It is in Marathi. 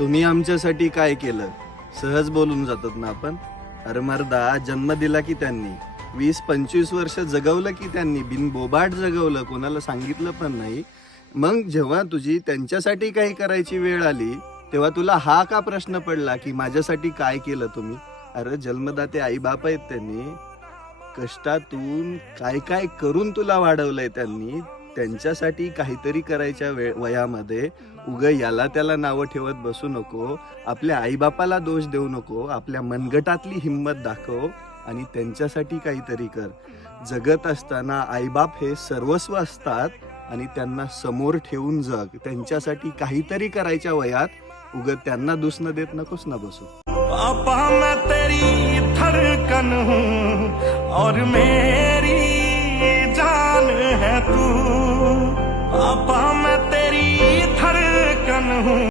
तुम्ही आमच्यासाठी काय केलं सहज बोलून जातात ना आपण. अरे मर्दा, जन्म दिला की त्यांनी, 20-25 वर्ष जगवलं की त्यांनी, बिनबोबाट जगवलं, कोणाला सांगितलं पण नाही. मग जेव्हा तुझी त्यांच्यासाठी काही करायची वेळ आली तेव्हा तुला हा का प्रश्न पडला की माझ्यासाठी काय केलं तुम्ही? अरे जन्मदाते आई बाप आहेत त्यांनी, कष्टातून काय काय करून तुला वाढवलंय त्यांनी. त्यांच्यासाठी काहीतरी करायच्या वयामध्ये उग याला त्याला नावं ठेवत बसू नको. आपल्या आईबापाला दोष देऊ नको. आपल्या मनगटातली हिंमत दाखव आणि त्यांच्यासाठी काहीतरी कर. जगत असताना आईबाप हे सर्वस्व असतात आणि त्यांना समोर ठेवून जग. त्यांच्यासाठी काहीतरी करायच्या वयात उग त्यांना दुसणं देत नकोस ना बसू. पापा मैं तेरी धड़कन हूँ और मेरी जान है तू। पापा मैं तेरी धड़कन हूँ।